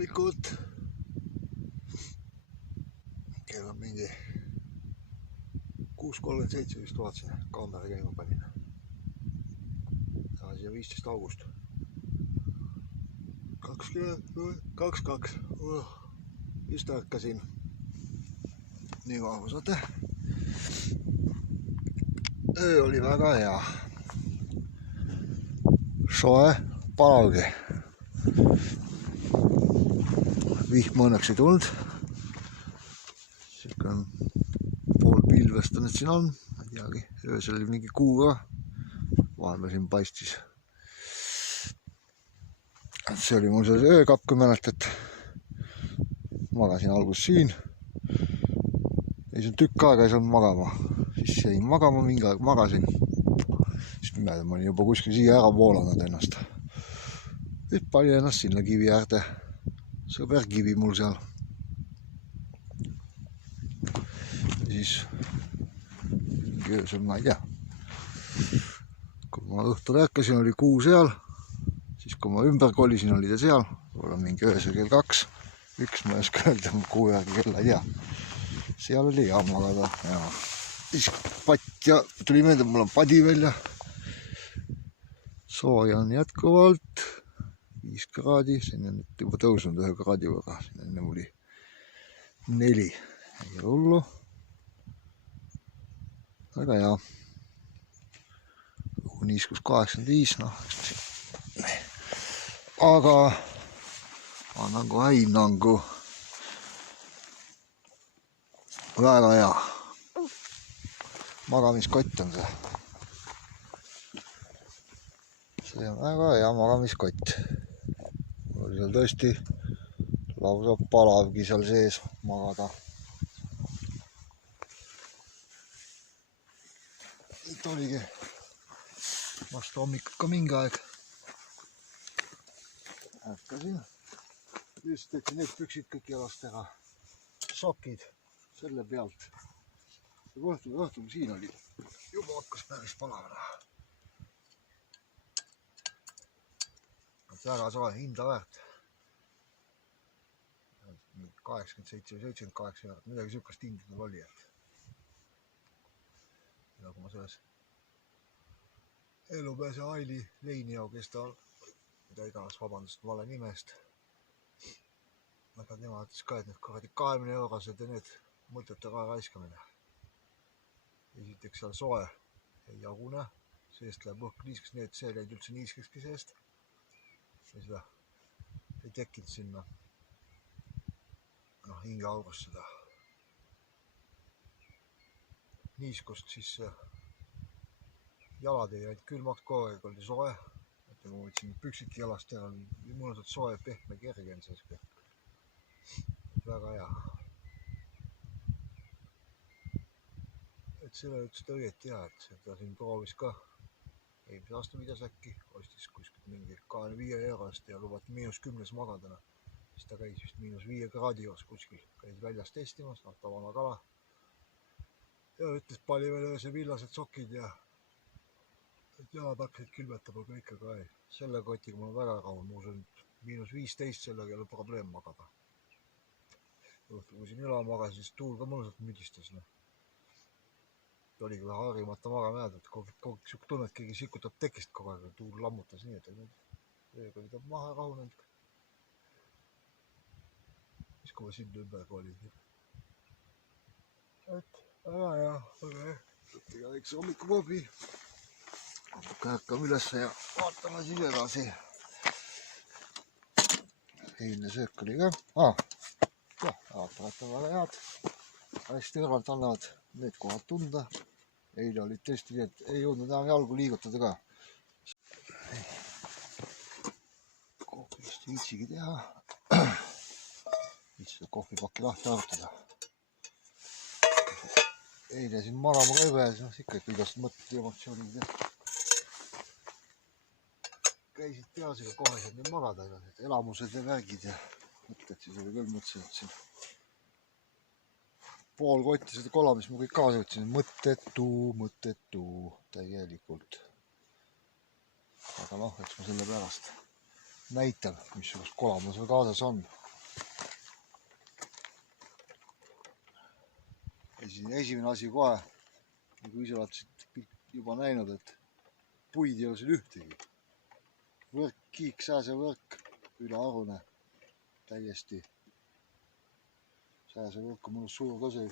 hommikut. Kell on mingi 6:37 vist vaatasin, kaamera käima panin. Täna siia 15. august 2022. Just ärkasin. Nii vahva saate. Öö oli väga hea. Soe, palavgi. Vihma õnneks ei tulnud. Siuke on pool pilvest nüüd siin on. Ma ei teagi, öösel oli mingi kuu ka. Vahepeal siin paistis. See oli mul see öökapp, kui mäletad. Magasin alguses siin. Ei saanud tükk aega, ei saanud magama. Siis jäin magama, mingi aeg magasin. Siis pimeda ma olin juba kuskil siia ära voolanud ennast. Nüüd panin ennast sinna kivi äärde. Sõber kivi mul seal. Ja siis öösel, ma ei tea. Kui ma õhtul ärkasin, oli kuu seal. Siis kui ma ümber kolisin, oli ta seal. Võib-olla mingi öösel kell 2. Üks ma ei oska öelda, kuu järgi kella ei tea. Seal oli hea magada. Ja siis patt ja tuli meelde, mul on padi välja. Sooja on jätkuvalt 5 kraadi. Siin on nüüd juba tõusnud 1 kraadi võrra. Siin enne oli 4. Ei hullu. Väga hea. Niiskus 85. Aga annan kohe hinnangu. Väga hea. Magamiskott on see. See on väga hea magamiskott. Mul oli seal tõesti lausa palavgi seal sees magada. Nüüd oligi vastu hommikut ka mingi aeg. Ärkasin. Just võtsin need püksid kõik jalast ära. Sokid selle pealt. Õhtul siin oli. Juba hakkas päris palavana. Väga soe, hinda väärt. 87 või 78 eurot. Midagi sükast hindadel oli. Nagu ma selles Elupääse Aili Leinijau, kes ta on. Mida iganes, vabandust vale nimest. Aga tema ütles ka, et need korradi 20 eurosed ja need mõtete raha raiskamine. Esiteks seal soe ei jagune. Seest läheb õhk niiskeks, need see läid üldse niiskekski seest. Ja seda ei tekkinud sinna hinge august seda niiskust, siis jalad ei jäid külmaks, kogu aeg oli soe. Ma võtsin püksidki jalast ära, mõnusalt soe, pehme, kerge on see. Väga hea. Et selle ütles ta õieti hea, et seda siin proovis ka. Eelmise aasta videos äkki ostis kuskilt mingi 25 eurost ja lubati -10 magadana. Siis ta käis vist -5 kraadi juures kuskil. Käis väljas testimas, tavana kala. Ja ütles pali veel öösel villased sokid ja jalad hakkasid külmetama kõik, aga ei. Selle kotiga ma olen väga rahul. Muus on -15, sellega ei ole probleem magada. Õhtul kui siin üla magasin, siis tuul ka mõnusalt müdistas. Oligi vähe harimata magama jääda, et kogu siuke tunne, et keegi sikutab tekist kogu aeg. Tuul lammutas nii, et ööga oli ta maha rahunenud. Siis kui ma sinna ümber kolin. Et väga hea, väga hea. Võttiga väikse hommikupoobi. Ärkame üles ja vaatame siis edasi. Eilne söök oli ka. Vaatavad on väga head. Hästi kõrvalt annavad need kohad tunda. Eile olid tõesti nii, et ei jõudnud enam jalgu liigutada ka. Kohvist viitsigi teha. Viits seda kohvipakki lahti arutada. Eile siin magama ka juba ja siis ikka igast mõtted ja emotsioonid. Käisid peas ega kohe saad nüüd magada. Elamused ja värgid ja mõtted siis oli küll mõtlesin, et siin pool kotti seda kola, mis ma kõik kaasa võtsin. Mõttetu täielikult. Aga eks ma selle pärast näitan, missugust kola mul seal kaasas on. Esimene asi kohe, nagu ise oled juba näinud, et puid ei ole siin ühtegi. Võrk, kiiksääse võrk, ülearune, täiesti. Sääse võrk on mõnus suur ka see.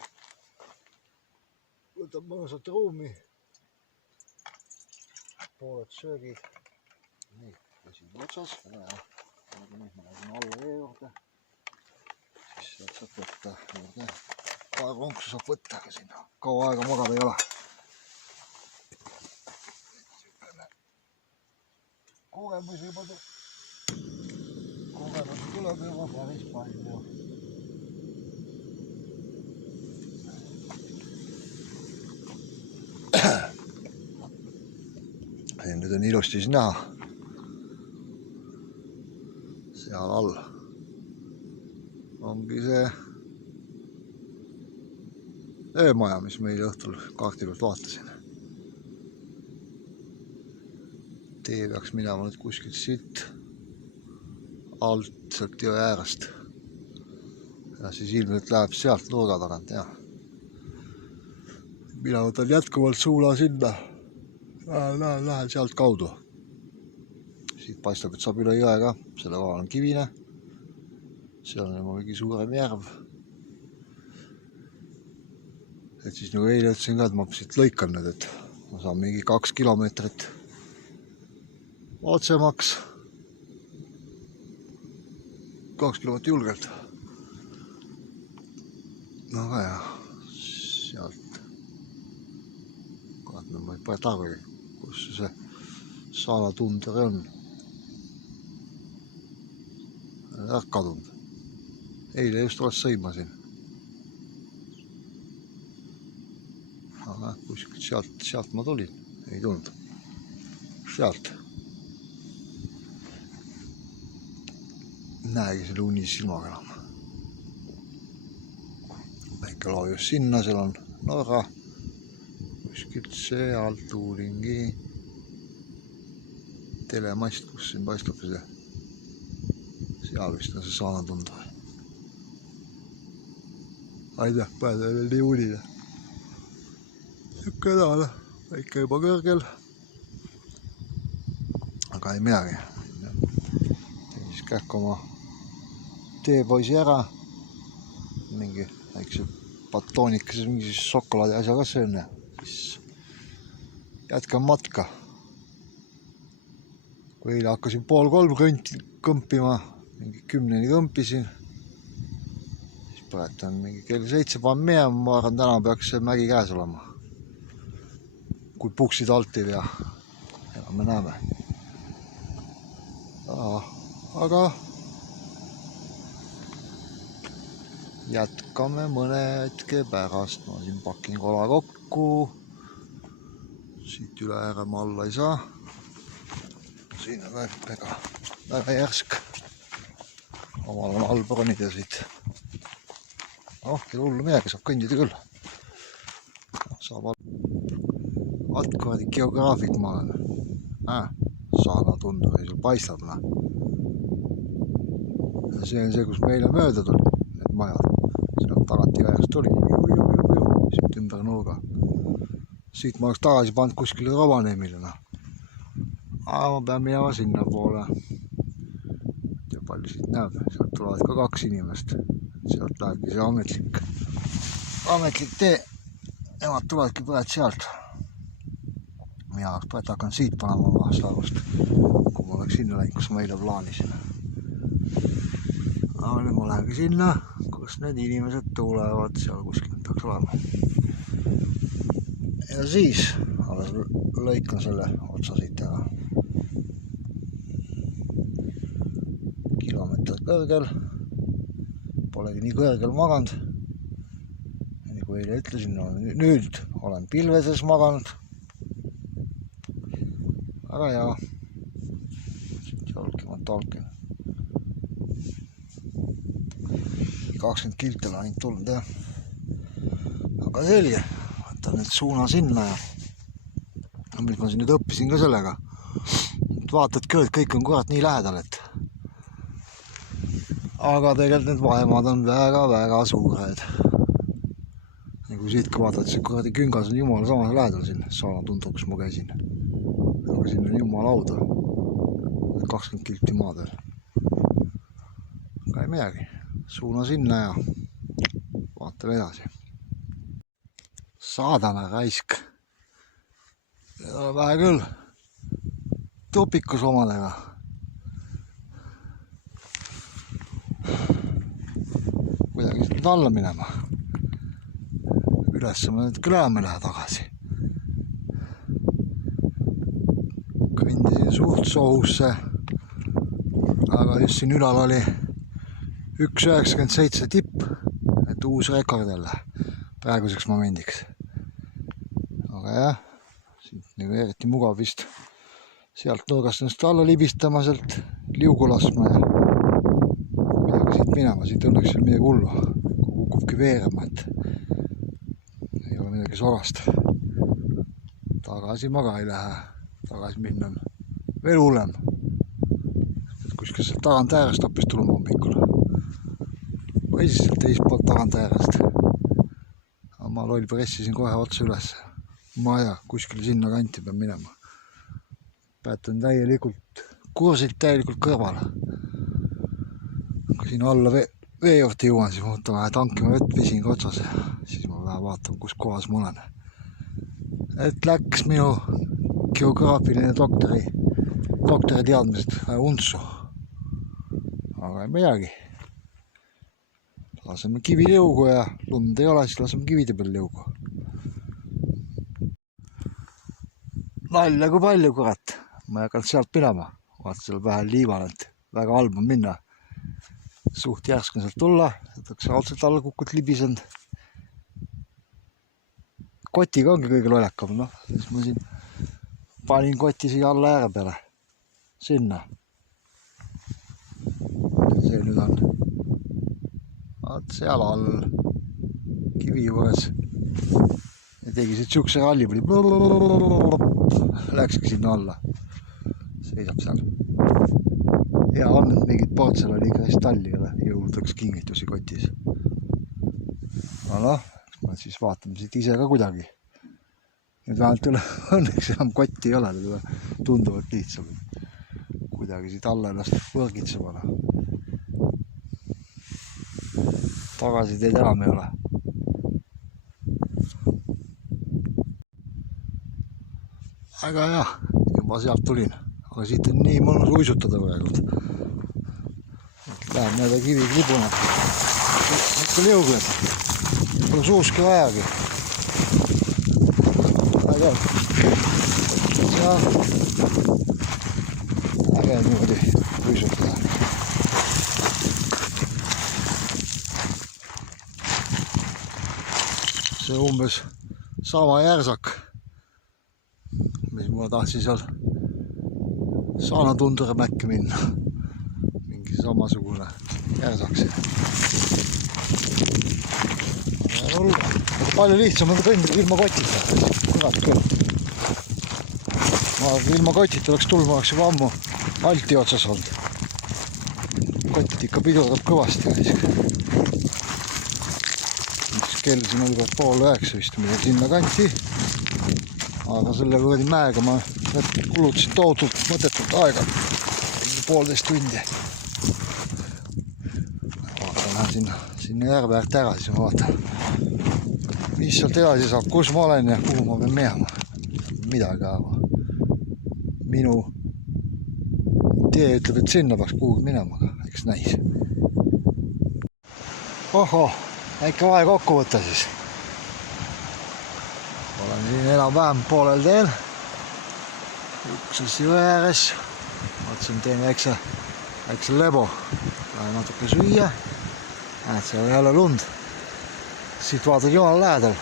Võtab mõnusat ruumi. Pooled söögid. Nii, vesi otsas. Nüüd ma lähen alla vee juurde. Siis sealt saab võtta juurde. Paar ronksu saab võtta ka sinna. Kaua aega magada ei ole. Kogemusi tuleb juba päris palju. Nüüd on ilusti siis näha. Seal all ongi see öömaja, mis meil õhtul kaarti pealt vaatasin. Tee peaks minema nüüd kuskilt siit alt, sealt jõe äärest. Ja siis ilmselt läheb sealt nurga tagant, jah. Mina võtan jätkuvalt suuna sinna. Lähen sealt kaudu. Siit paistab, et saab üle jõe ka. Selle kohal on kivine. Seal on juba mingi suurem järv. Et siis nagu eile ütlesin ka, et ma siit lõikan nüüd, et ma saan mingi 2 kilomeetrit otsemaks. 2 kilomeetrit julgelt. No aga jah, sealt. Vaatame, ma ei pane tarvegi, kus see saanatunder on. Ära kadunud. Eile just alles sõimasin. Aga kuskilt sealt ma tulin. Ei tulnud. Sealt. Näegi selle unisilmaga enam. Väike loo just sinna, seal on Norra. Kuskilt sealt uuringi telemast, kus siin paistab see. Seal vist on see saanatund. Aitäh, pääda veel nii unine. Niisugune edale, väike juba kõrgel. Aga ei midagi. Siis kähk oma teepoisi ära. Mingi väikse batoonikas, mingi šokolaadi asja ka söön. Siis jätkan matka. Kui eile hakkasin 2:30 kõmpima, mingi 10-ni kõmpisin. Siis praegu on mingi kell 7 panen minema, ma arvan, täna peaks see mägi käes olema. Kui puksid alt ei vea. Ja me näeme. Aga jätkame mõne hetke pärast. Ma siin pakin kola kokku. Siit üle ääre ma alla ei saa. Siin on väga järsk. Omal on halb ronida siit. Ei hullu midagi, saab kõndida küll. Saab Atkordi geograafik ma olen. Saanatundur ei sul paistab. See on see, kus meile mööda tuli. Need majad. Sealt tagant jõest tuli. Siit ümber nurga. Siit ma oleks tagasi pannud kuskile Rovanemile. Aga ma pean minema sinna poole. Ja palju siit näeb. Sealt tulevad ka 2 inimest. Sealt lähebki see ametlik tee. Nemad tulevedki praegu sealt. Mina oleks praegu hakanud siit panema vahest arvust, kui ma oleks sinna läinud, kus ma eile plaanisin. Aga nüüd ma lähengi sinna, kus need inimesed tulevad, seal kuskil peaks olema. Ja siis alles lõikan selle otsa siit ära. Kilomeetrit kõrgel. Polegi nii kõrgel maganud. Nii kui eile ütlesin, nüüd olen pilveses maganud. Aga jaa, talkin. 20 kiltel on ainult tulnud, jah. Aga selge, võtan nüüd suuna sinna ja mis ma siin nüüd õppisin ka sellega. Vaatad küll, et kõik on kurat nii lähedal, et aga tegelikult need vahemaad on väga-väga suured. Nagu siit ka vaatad, see kuradi küngas on jumala samas lähedal siin Saanatundu, kus ma käisin. Aga siin on jumala lauda. 20 kilti maad veel. Aga ei midagi. Suuna sinna ja vaatame edasi. Saadana raisk. Vähe küll. Topikus omadega. Kuidagi nüüd alla minema. Üles ma nüüd kõlama lähe tagasi. Kõndisin suht sohusse. Aga just siin ülal oli 1.97 tipp. Et uus rekord jälle. Praeguseks momendiks. Aga jah. Siit nagu eriti mugav vist. Sealt nurgast ennast alla libistama, sealt liugu laskma ja midagi siit minema. Siit õnneks ei ole midagi hullu. Kukubki veerema, et ei ole midagi sorast. Tagasi ma ka ei lähe. Tagasi minna on veel hullem. Kuskil sealt tagant äärest hoopis tulema hommikul. Või siis sealt teist poolt tagant äärest. Aga ma loll pressisin kohe otsa üles. Ma ei tea, kuskil sinna kanti pean minema. Päätan täielikult, kursilt täielikult kõrval. Kui siin alla vee juurde jõuan, siis ma võtan vähe tankima vett vesinga otsas ja siis ma vähe vaatan, kus kohas ma olen. Et läks minu geograafiline doktori teadmised vähe untsu. Aga ei midagi. Laseme kivi liugu ja lund ei ole, siis laseme kivide peal liugu. Nalja kui palju, kurat. Ma ei hakanud sealt minema. Vaata seal vähe liival, et väga halb on minna. Suht järsk on sealt tulla. Võtaks raudselt alla kukut libisend. Kotiga ongi kõige lollakam. No, siis ma siin panin koti siia alla ääre peale. Sinna. See nüüd on. Vaat seal all. Kivi juures. Ja tegi siit siukse ralli. Läkski sinna alla. Seisab seal. Hea on, et mingid portsel oli kristalli jõudaks kingitusi kotis. No, ma siis vaatame siit ise ka kuidagi. Nüüd vähemalt õnneks enam kotti ei ole, tunduvalt lihtsam. Kuidagi siit alla ennast võrgitsema. Tagasi teid enam ei ole. Aga jah, juba sealt tulin. Aga siit on nii mõnus uisutada praegu. Läheb mööda kivi klibuna. Ikka liugled. Pole suuski vajagi. Äge. Seal. Äge niimoodi uisutada. See umbes sama järsak. Mis ma tahtsin seal Saanatundure mäkke minna. Mingi samasugune järsaks. Palju lihtsam on kõndida ilma kotita. Kurat küll. Ma ilma kotita oleks tulnud, ma oleks juba ammu alti otsas olnud. Kott ikka pidurdab kõvasti. Üks kell siin oli 8:30 vist midagi sinna kanti. Aga selle võrdi mäega ma kulutasin tohutult mõttetult aega. 1,5 tundi. Lähen sinna järve äärt ära, siis ma vaatan, mis sealt edasi saab, kus ma olen ja kuhu ma pean minema. Midagi, aga minu idee ütleb, et sinna peaks kuhugi minema, aga eks näis. Oho, väike vahe kokku võtta siis. Olen siin enam-vähem poolel teel. Ükses jõe ääres. Vaatasin, teen väikse lebo. Lähen natuke süüa. Näed, seal on jälle lund. Siit vaatad jumala lähedal.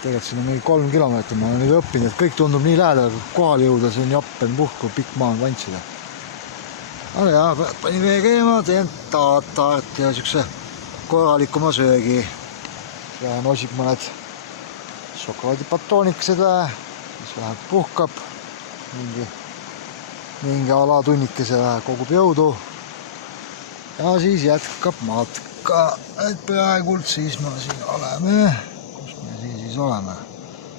Tegelikult siin on mingi 3 kilomeetrit. Ma olen nüüd õppinud, et kõik tundub nii lähedal, kui kohale jõuda. See on jappen puhku, pikk maa on vantsida. Aga jah, panin vee keema, teen taart ja siukse korralikuma söögi. Lähen osib mõned šokolaadipatoonikesed vähe, mis läheb puhkab, mingi alatunnikese vähe kogub jõudu. Ja siis jätkab matka, et peaaegult siis me siin oleme. Kus me siis oleme?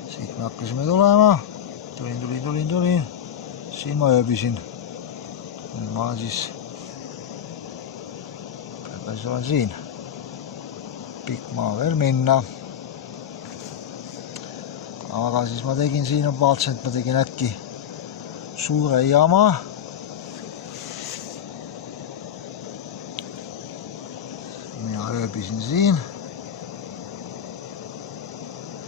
Siit me hakkasime tulema. Tulin. Siin ma ööbisin. Nüüd ma siis olen siin. Pikk maa veel minna. Aga siis ma tegin siin, vaatasin, et ma tegin äkki suure jama. Mina ööbisin siin.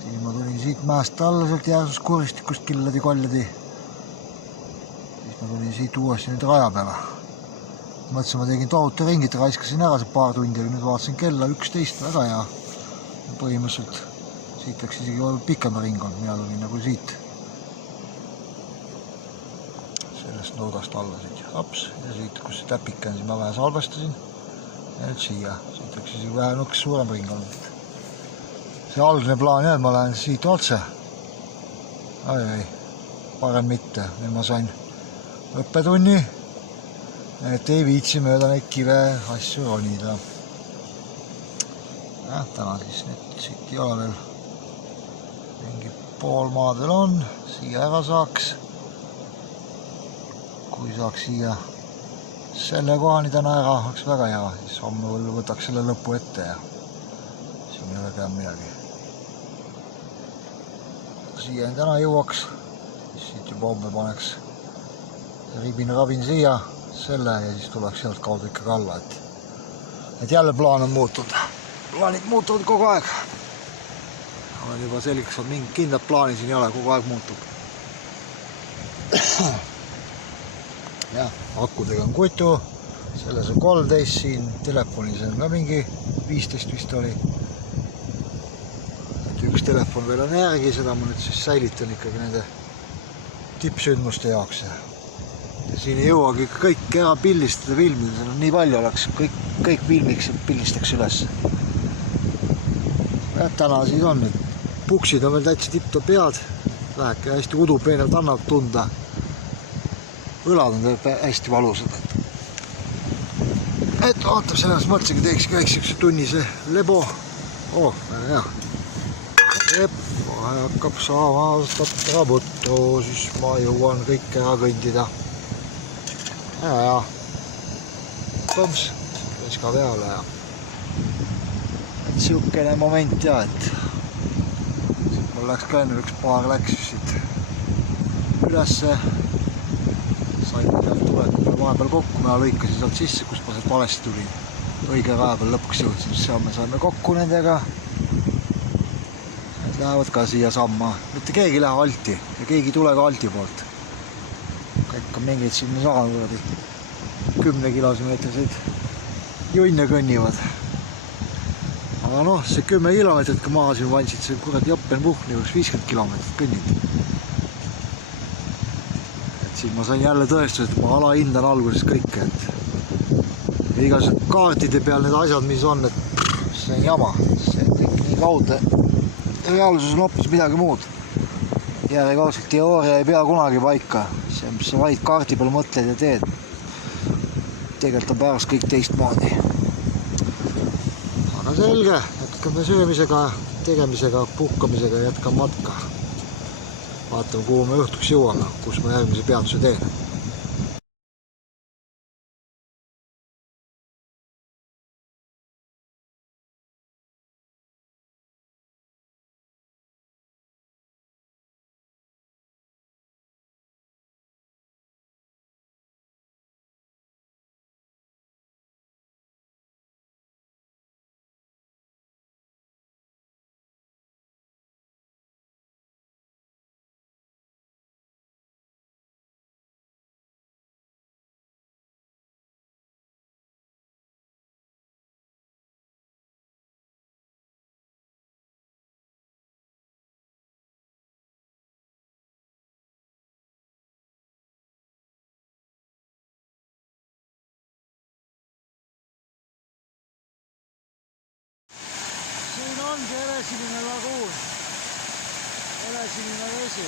Siis ma tulin siit mäest alla, sealt jääsus kuristikust killadi-kolladi. Siis ma tulin siit uuesti nüüd raja peale. Mõtlesin, ma tegin tohutu ringit, raiskasin ära see paar tundi, aga nüüd vaatasin kella 11 väga hea. Põhimõtteliselt siit läks isegi pikema ring on, mina tulin nagu siit. Sellest nurgast alla siit. Hops, ja siit, kus see täpike on, siis ma vähe salvestasin. Ja nüüd siia. Siit läks isegi vähe nukks suurem ring on. See algne plaan jah, et ma lähen siit otse. Ai, parem mitte. Nüüd ma sain õppetunni. Et ei viitsi mööda neid kive asju ronida. Täna siis nüüd siit ei ole veel. Mingi pool maad veel on. Siia ära saaks. Kui saaks siia selle kohani täna ära, oleks väga hea. Siis homme võtaks selle lõpu ette ja siin ei ole peab midagi. Siia täna jõuaks. Siit juba homme paneks. Rabin siia. Selle ja siis tuleks sealt kaudu ikka alla, et jälle plaan on muutunud. Plaanid muutuvad kogu aeg. Olen juba selgeks, et mingi kindlat plaani siin ei ole, kogu aeg muutub. Jah, akudega on kutu, selles on 13 siin, telefonis on ka mingi 15 vist oli. Et üks telefon veel on järgi, seda ma nüüd siis säilitan ikkagi nende tippsündmuste jaoks. Ja siin ei jõuagi kõik ära pildistada filmida, seal on nii palju oleks, kõik filmiks ja pildistaks üles. Ja täna siis on, et puksid on veel täitsa tipptopp head, väheke hästi udupeenelt annab tunda. Õlad on hästi valusad. Et vaatab sellest mõtlesingi, teeks väikseks tunnise lebo. Väga hea. Kohe hakkab saama aastat võttu, siis ma jõuan kõik ära kõndida. Ja. Põms, võis ka peale ja. Et siukene moment ja, et mul läks ka enne üks paar läks siit ülesse. Sain sealt tulekud vahepeal kokku, ma lõikasin sealt sisse, kus ma sealt valesti tulin. Õige raja peal lõpuks jõudsin, siis me saime kokku nendega. Need lähevad ka siia samma. Mitte keegi ei lähe alti ja keegi ei tule ka alti poolt. Kõik on mingid siin saanud 10 kilomeetriseid junne kõnnivad. Aga noh, see 10 kilomeetrit, kui maha siin vansid, see kurat joppen puhni, oleks 50 kilomeetrit kõnnid. Et siin ma sain jälle tõestada, et ma alahindan alguses kõike, et igasugused kaartide peal need asjad, mis on, et see on jama, see on kõik nii kaudne. Reaalsus on hoopis midagi muud. Järjekordselt teooria ei pea kunagi paika. See, mis sa vaid kaardi peal mõtled ja teed. Tegelikult on pärast kõik teistmoodi. Aga selge, jätkame söömisega, tegemisega, puhkamisega ja jätkame matka. Vaatame, kuhu me õhtuks jõuame, kus ma järgmise peatuse teen. Siin ongi Helesinine laguun, Helesinine vesi.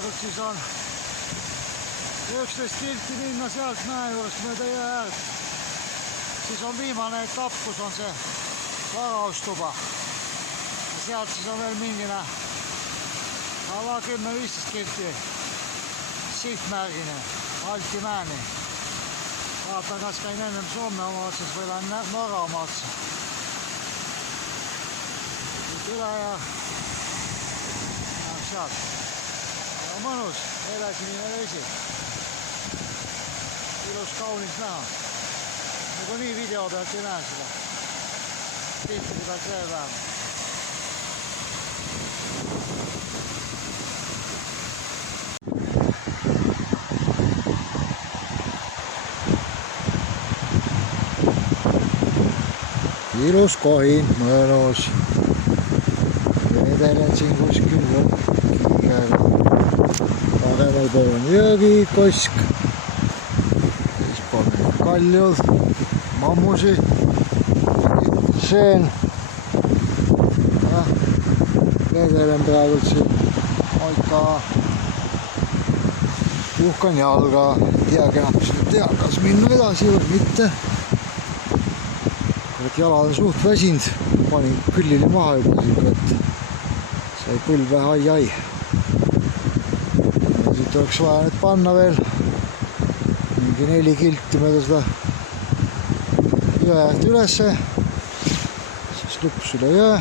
praegu siis on 11 kilti minna sealt mäe juurest mööda jõe äärt. Siis on viimane etapp, kus on see varaustuba. Ja sealt siis on veel mingine 10-15 kilti sihtmärgine Altimäeni. Vaatan, kas käin ennem Soome oma otsas või lähen Norra oma otsa. Nüüd üle ja sealt. Ja mõnus, edasi mine reisi. Ilus kaunis näha. Nagu nii video pealt ei näe seda. Piltide pealt veel vähem. Ilus kohin, mõnus. Vedelen siin kuskil lõppkiigega. Paremal pool on jõgi, kosk. Siis pool kaljud, mammusi, seen. Vedelen praegu siin oika. Puhkan jalga. Tea, kas minna edasi või mitte. Jalad on suht väsinud, panin küllili maha juba siin, et sai põlv vähe ai. Ja siit oleks vaja nüüd panna veel mingi 4 kilti mööda seda jõe äärt ülesse, siis lõpus üle jõe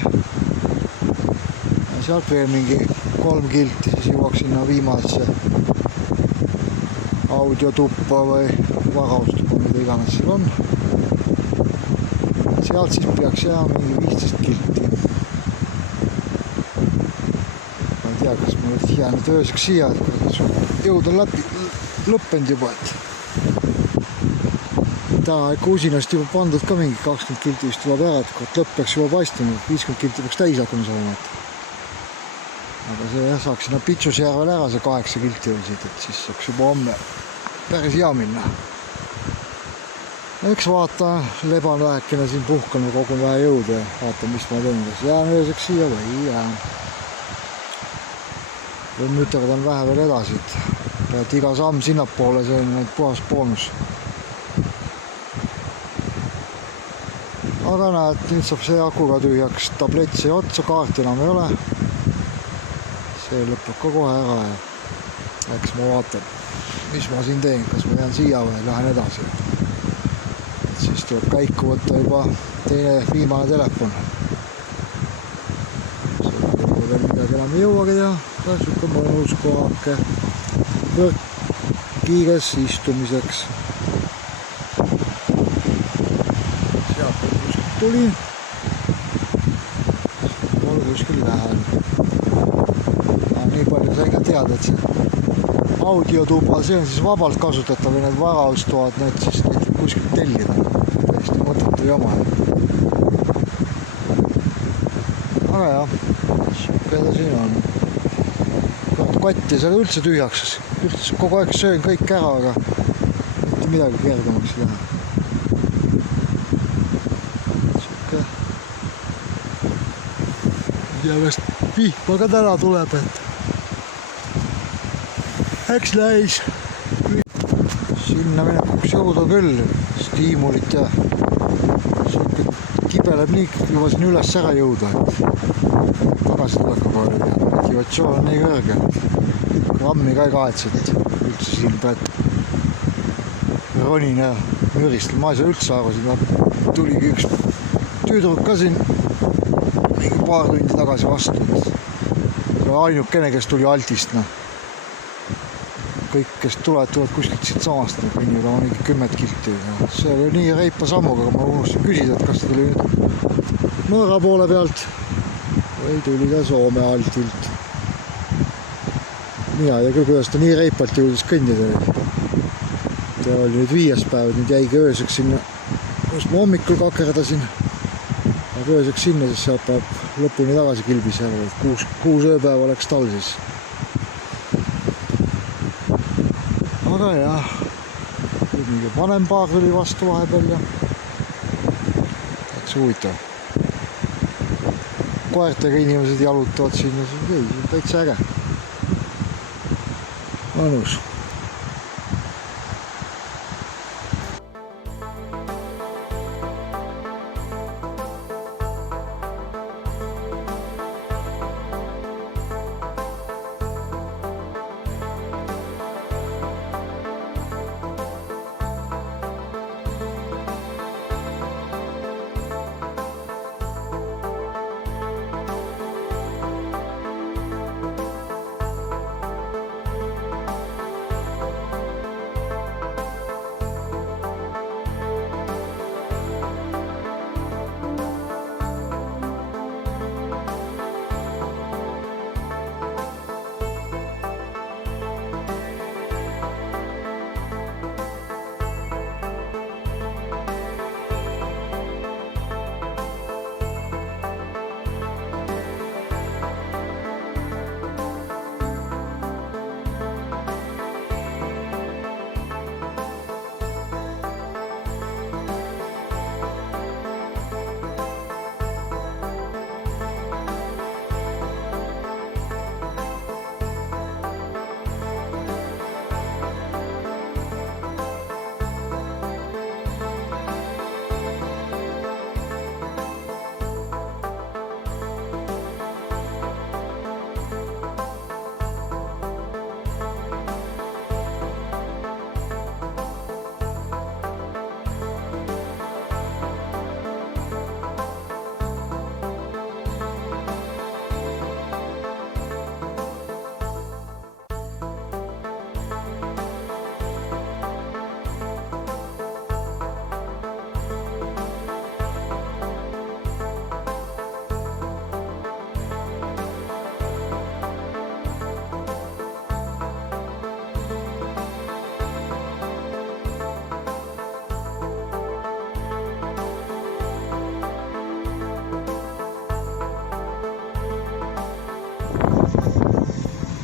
ja sealt veel mingi 3 kilti, siis jõuaks sinna viimasesse audiotuppa või varaustuppa, mida iganes seal on. Sealt siis peaks jää mingi 15 kilti. Ma ei tea, kas ma nüüd jään nüüd ööseks siia, et jõud on lõppenud juba, et täna ikka usinast juba pandud ka mingi 20 kilti vist tuleb ära, et lõpp peaks juba paistama, 50 kilti peaks täis hakkama saama. Aga see saaks sinna Pitsusjärvel ära see 8 kilti veel siit, et siis saaks juba homme päris hea minna. Eks vaata, leban vähekene siin puhkan ja kogun vähe jõudu ja vaatan, mis ma teen, kas jään ööseks siia või ei jää. Või müterdan vähe veel edasi, et iga samm sinnapoole see on puhas boonus. Aga näed, nüüd saab see akuga tühjaks, tablett sai otsa, kaarti enam ei ole. See lõpeb ka kohe ära ja eks ma vaatan, mis ma siin teen, kas ma jään siia või lähen edasi. Siis tuleb käiku võtta juba teine viimane telefon. See veel midagi enam ei jõuagi teha. See on siuke mõnus kohake võrkkiiges istumiseks. Sealt kuskilt tuli. Mul kuskil lähel. Nii palju sai ka teada, et see audiotuba, see on siis vabalt kasutatav või need varaustoad, need siis kuskilt tellida. Täiesti mõttetu jama. Aga jah, siuke ta siin on. Kott ei saa üldse tühjaks. Kogu aeg söön kõik ära, aga mitte midagi kergemaks ei lähe. Siuke. Ei tea, kas vihma ka täna tuleb, et eks läis. Sinna minekuks jõuda küll, stiimulit ja kibeleb nii juba siin üles ära jõuda, et tagasi tuleka palju ja motivatsioon on nii kõrge, et grammi ka ei kahetse, et üldse siin pead ronin ja müristel. Ma ei saa üldse aru, siin tuligi üks tüdruk ka siin mingi paar tundi tagasi vastu. See on ainukene, kes tuli Altist. Kõik, kes tulevad kuskilt siit samast, kõnnivad oma mingi 10 kilti. See oli nii reipa sammuga, aga ma unustasin küsida, et kas ta tuli nüüd Norra poole pealt või tuli ka Soome Altilt. Mina ei tea küll, kuidas ta nii reipalt jõudis kõndida. Ta oli nüüd 5. päev, nüüd jäigi ööseks sinna, kus ma hommikul kakerdasin. Aga ööseks sinna, siis sealt peab lõpuni tagasi kilbis ära. 6 ööpäeva läks tal siis. Aga jah, mingi vanem paar tuli vastu vahepeal ja täitsa huvitav. Koertega inimesed jalutavad siin ja see on täitsa äge. mõnus.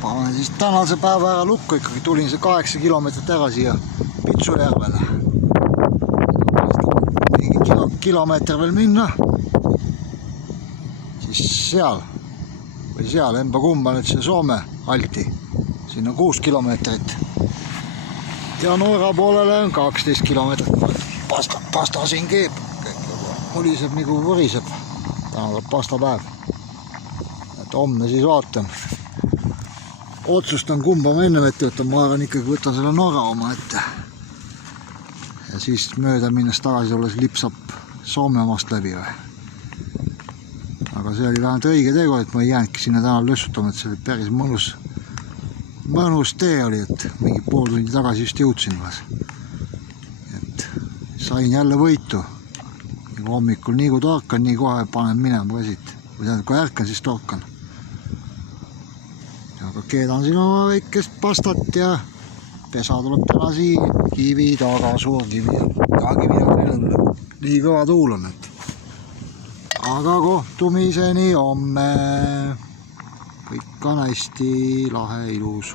Panen siis tänase päeva ära lukku, ikkagi tulin see 8 kilomeetrit ära siia Pitsujärvele. Kilomeeter veel minna, siis seal või seal, emba kumba nüüd see Soome halti, siin on 6 kilomeetrit ja Norra poolele on 12 kilomeetrit. Pasta siin keeb, muliseb nagu võriseb, täna tuleb pastapäev, et homne siis vaatan. Otsustan kumba ma enne ette võtan, ma arvan ikkagi võtan selle Norra oma ette ja siis mööda minnes tagasi olles lipsab Soome omast läbi või. Aga see oli vähemalt õige tegu, et ma ei jäänudki sinna täna lössutama, et see oli päris mõnus tee oli, et mingi pool tundi tagasi just jõudsin alles. Et sain jälle võitu. Ja hommikul nii kui torkan, nii kohe panen minema ka siit. Või tähendab, kui ärkan, siis torkan. Aga keedan siin oma väikest pastat ja pesa tuleb täna siin, kivi taga, suur kivi ja kivi on veel nii kõva tuul on, et aga kohtumiseni homme, kõik on hästi lahe, ilus.